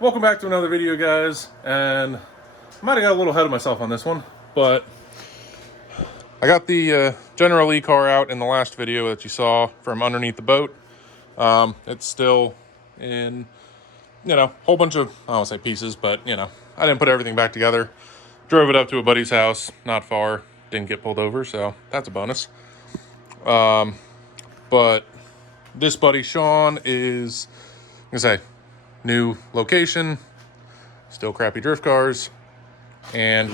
Welcome back to another video, guys, and I might have got a little ahead of myself on this one, but I got the General Lee car out in the last video that you saw from underneath the boat. It's still in, a whole bunch of, I don't want to say pieces, but, I didn't put everything back together. Drove it up to a buddy's house, not far, didn't get pulled over, so that's a bonus. But this buddy, Sean, is, new location, still crappy drift cars, and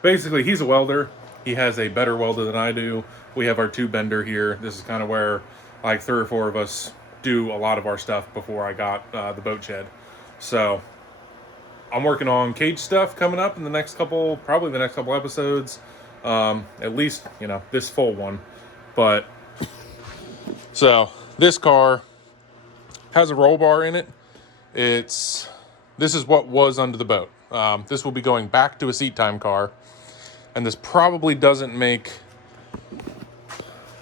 basically he's a welder. He has a better welder than I do. We have our tube bender here. This is kind of where like 3 or 4 of us do a lot of our stuff before I got the boat shed. So I'm working on cage stuff coming up in probably the next couple episodes. At least, this full one. But so this car has a roll bar in it. This is what was under the boat. This will be going back to a seat time car, and this probably doesn't make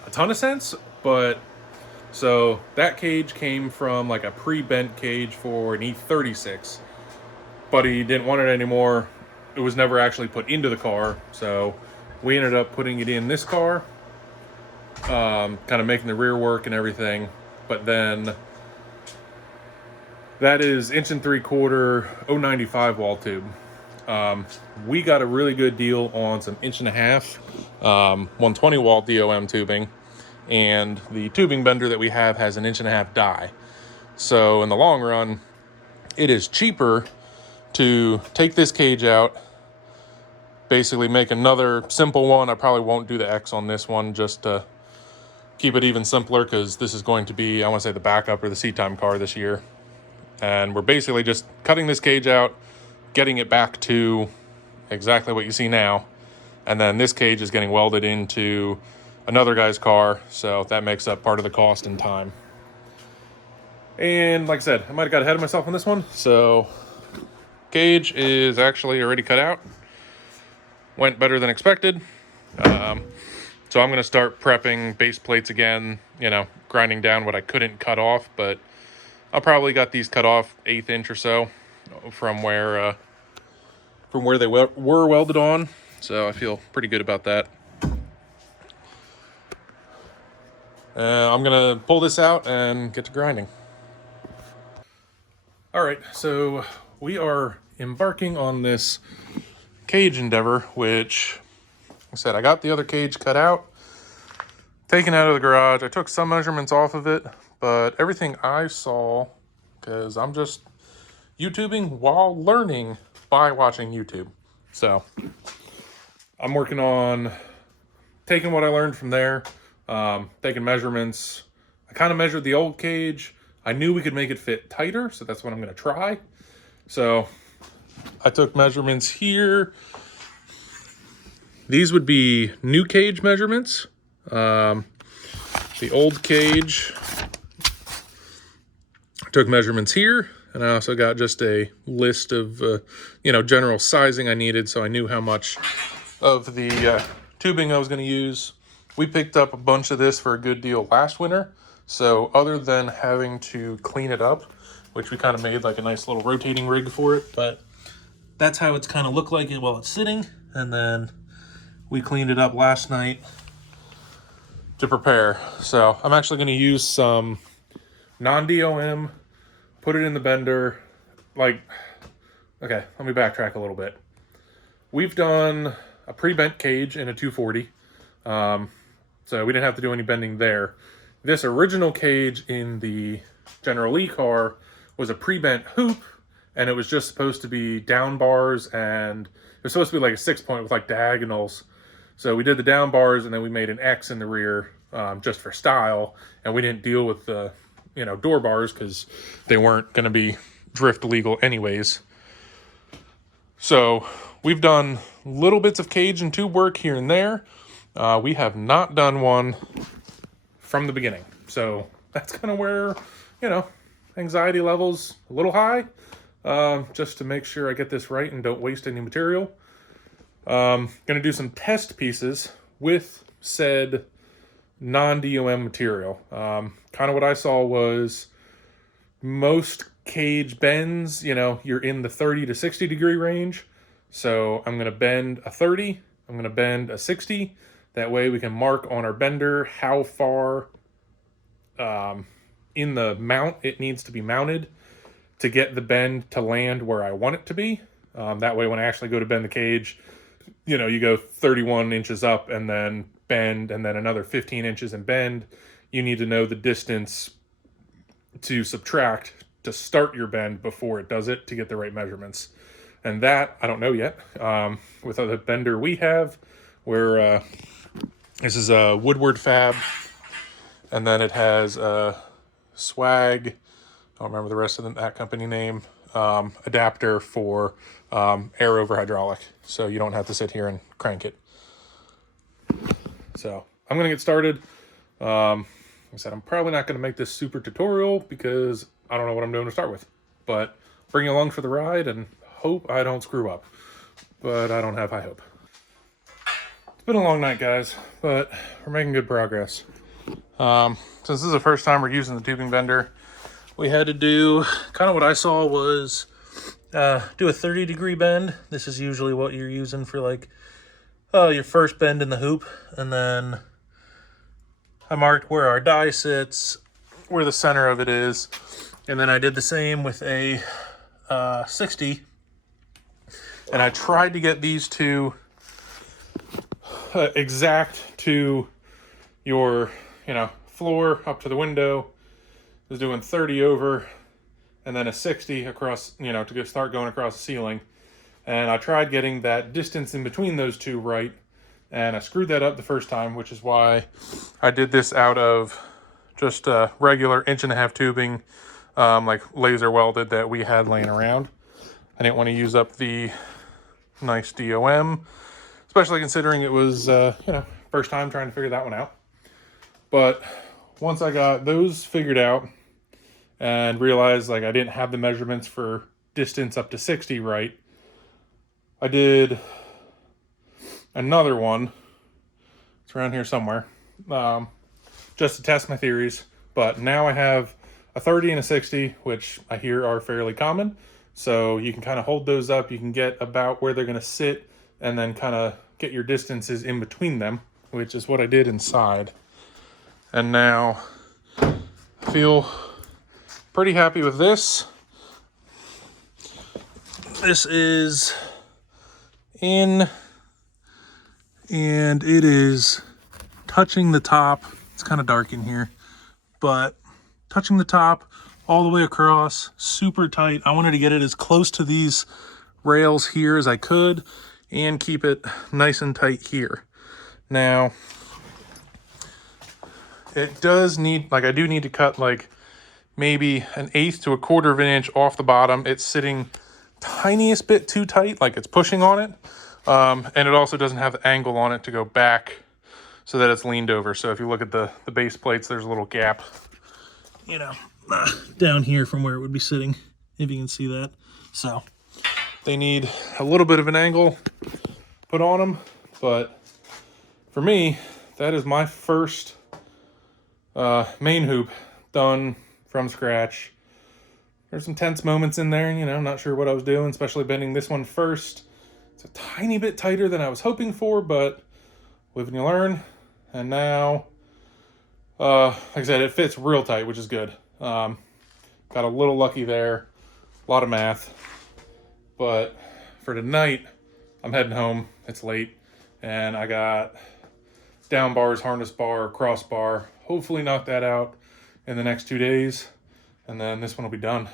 a ton of sense, but so that cage came from like a pre-bent cage for an E36, but he didn't want it anymore. It was never actually put into the car, so we ended up putting it in this car, kind of making the rear work and everything. But then that is 1 3/4 095 wall tube. We got a really good deal on some 1.5 120 wall DOM tubing, and the tubing bender that we have has an 1.5 die. So in the long run, it is cheaper to take this cage out, basically make another simple one. I probably won't do the X on this one just to keep it even simpler, because this is going to be, I want to say, the backup or the seat time car this year. And we're basically just cutting this cage out, getting it back to exactly what you see now. And then this cage is getting welded into another guy's car, so that makes up part of the cost and time. And like I said, I might have got ahead of myself on this one. So cage is actually already cut out. Went better than expected. So I'm going to start prepping base plates again, grinding down what I couldn't cut off, but I probably got these cut off 1/8 inch or so from where they were welded on. So I feel pretty good about that. I'm gonna pull this out and get to grinding. All right, so we are embarking on this cage endeavor, which, like I said, I got the other cage cut out, taken out of the garage. I took some measurements off of it, but everything I saw, because I'm just YouTubing while learning by watching YouTube. So I'm working on taking what I learned from there, taking measurements. I kind of measured the old cage. I knew we could make it fit tighter, so that's what I'm going to try. So I took measurements here. These would be new cage measurements. The old cage, I took measurements here, and I also got just a list of, general sizing I needed, so I knew how much of the tubing I was going to use. We picked up a bunch of this for a good deal last winter, so other than having to clean it up, which we kind of made like a nice little rotating rig for it, but that's how it's kind of looked like it while it's sitting, and then we cleaned it up last night to prepare. So I'm actually going to use some non-DOM, put it in the bender. Okay, let me backtrack a little bit. We've done a pre-bent cage in a 240, so we didn't have to do any bending there. This original cage in the General Lee car was a pre-bent hoop, and it was just supposed to be down bars, and it was supposed to be like a 6-point with like diagonals. So we did the down bars, and then we made an X in the rear, just for style, and we didn't deal with the door bars because they weren't going to be drift legal anyways. So we've done little bits of cage and tube work here and there. We have not done one from the beginning. So that's kind of where, anxiety levels a little high, just to make sure I get this right and don't waste any material. Gonna do some test pieces with said non-DOM material. Kind of what I saw was Most cage bends, you know, you're in the 30 to 60 degree range. So I'm going to bend a 30, I'm going to bend a 60. That way we can mark on our bender how far in the mount it needs to be mounted to get the bend to land where I want it to be. That way when I actually go to bend the cage, you know, you go 31 inches up and then bend and then another 15 inches and bend. You need to know the distance to subtract to start your bend before it does it to get the right measurements. And that, I don't know yet. With the bender we have, where this is a Woodward Fab, and then it has a Swag, I don't remember the rest of that company name, adapter for air over hydraulic, so you don't have to sit here and crank it. So I'm going to get started. Like I said, I'm probably not going to make this super tutorial because I don't know what I'm doing to start with. But bring you along for the ride and hope I don't screw up. But I don't have high hope. It's been a long night, guys, but we're making good progress. Since this is the first time we're using the tubing bender, we had to do kind of what I saw was do a 30 degree bend. This is usually what you're using for like your first bend in the hoop, and then I marked where our die sits, where the center of it is, and then I did the same with a 60, and I tried to get these two exact to your, you know, floor up to the window. I was doing 30 over, and then a 60 across, you know, to start going across the ceiling, and I tried getting that distance in between those two right. And I screwed that up the first time, which is why I did this out of just a regular 1.5-inch tubing, like laser welded that we had laying around. I didn't want to use up the nice DOM, especially considering it was, you know, first time trying to figure that one out. But once I got those figured out and realized like I didn't have the measurements for distance up to 60 right, I did another one. It's around here somewhere, just to test my theories. But now I have a 30 and a 60, which I hear are fairly common. So you can kind of hold those up. You can get about where they're going to sit and then kind of get your distances in between them, which is what I did inside. And now I feel pretty happy with this. This is in, and it is touching the top. It's kind of dark in here, but touching the top all the way across, super tight. I wanted to get it as close to these rails here as I could and keep it nice and tight here. Now, it does need, like I do need to cut like maybe 1/8 to 1/4 of an inch off the bottom. It's sitting tiniest bit too tight, like it's pushing on it. And it also doesn't have the angle on it to go back so that it's leaned over. So if you look at the base plates, there's a little gap, you know, down here from where it would be sitting, if you can see that. So they need a little bit of an angle put on them. But for me, that is my first main hoop done from scratch. There's some tense moments in there, you know, I'm not sure what I was doing, especially bending this one first. It's a tiny bit tighter than I was hoping for, but live and you learn. And now, like I said, it fits real tight, which is good. Got a little lucky there, a lot of math. But for tonight, I'm heading home. It's late, and I got down bars, harness bar, crossbar. Hopefully knock that out in the next 2 days, and then this one will be done.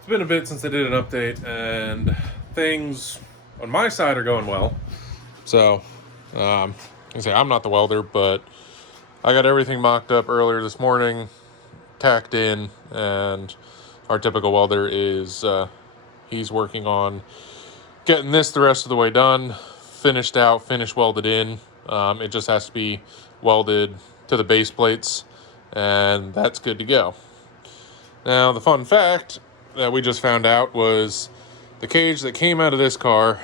It's been a bit since I did an update, and things on my side are going well. So, I say I'm not the welder, but I got everything mocked up earlier this morning, tacked in, and our typical welder is He's working on getting this the rest of the way done, finished out, finish welded in. It just has to be welded to the base plates, and that's good to go. Now, the fun fact that we just found out was the cage that came out of this car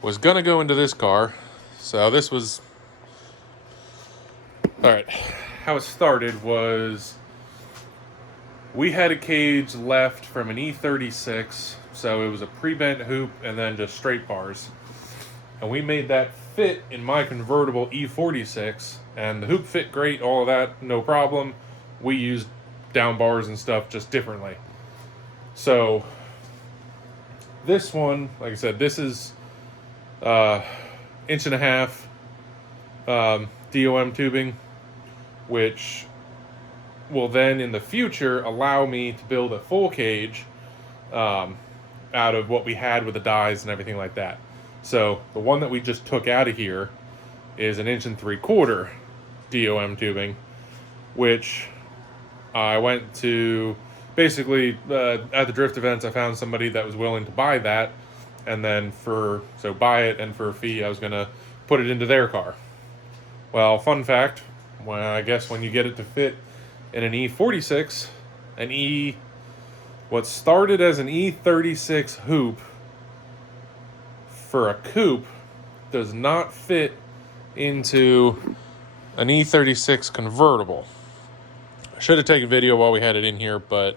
was gonna go into this car. So this was, all right, how it started was we had a cage left from an E36, so it was a pre-bent hoop and then just straight bars. And we made that fit in my convertible E46, and the hoop fit great, all of that, no problem. We used down bars and stuff just differently. So this one, like I said, this is 1.5 inch DOM tubing, which will then in the future allow me to build a full cage out of what we had with the dies and everything like that. So the one that we just took out of here is 1.75 inch DOM tubing, which I went to basically at the drift events. I found somebody that was willing to buy that, and then buy it, and for a fee I was gonna put it into their car. Well, fun fact, I guess when you get it to fit in an E46, what started as an E36 hoop for a coupe does not fit into an E36 convertible. I should have taken video while we had it in here, but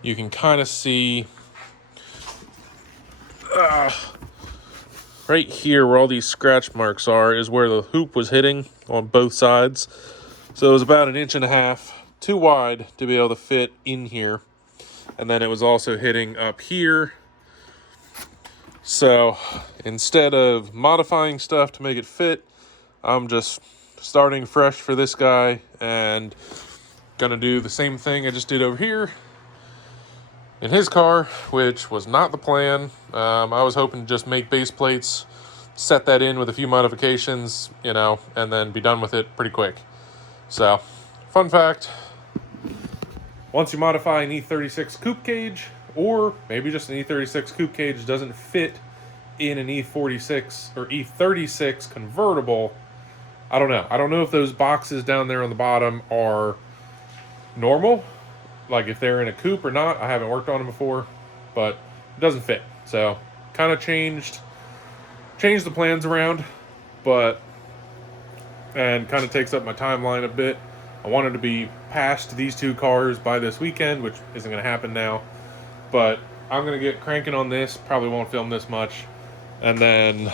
you can kind of see right here where all these scratch marks are is where the hoop was hitting on both sides. So it was about 1.5 inches too wide to be able to fit in here. And then it was also hitting up here. So instead of modifying stuff to make it fit, I'm just starting fresh for this guy and gonna do the same thing I just did over here in his car, which was not the plan. I was hoping to just make base plates, set that in with a few modifications, and then be done with it pretty quick. So, fun fact, once you modify an E36 coupe cage, or maybe just an E36 coupe cage doesn't fit in an E46 or E36 convertible, I don't know. I don't know if those boxes down there on the bottom are normal, like if they're in a coupe or not. I haven't worked on them before, but it doesn't fit. So kind of changed the plans around, and kind of takes up my timeline a bit. I wanted to be past these two cars by this weekend, which isn't going to happen now, but I'm going to get cranking on this. Probably won't film this much, and then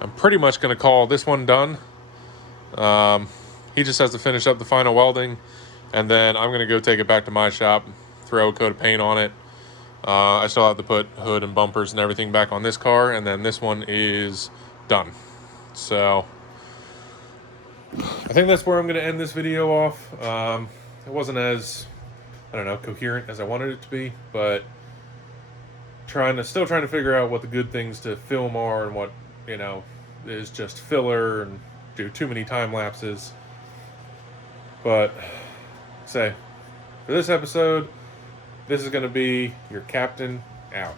I'm pretty much going to call this one done. He just has to finish up the final welding, and then I'm going to go take it back to my shop, throw a coat of paint on it. I still have to put hood and bumpers and everything back on this car, and then this one is done. So I think that's where I'm going to end this video off. It wasn't as, coherent as I wanted it to be, but still trying to figure out what the good things to film are and what, is just filler and do too many time lapses. But for this episode, this is going to be your captain out.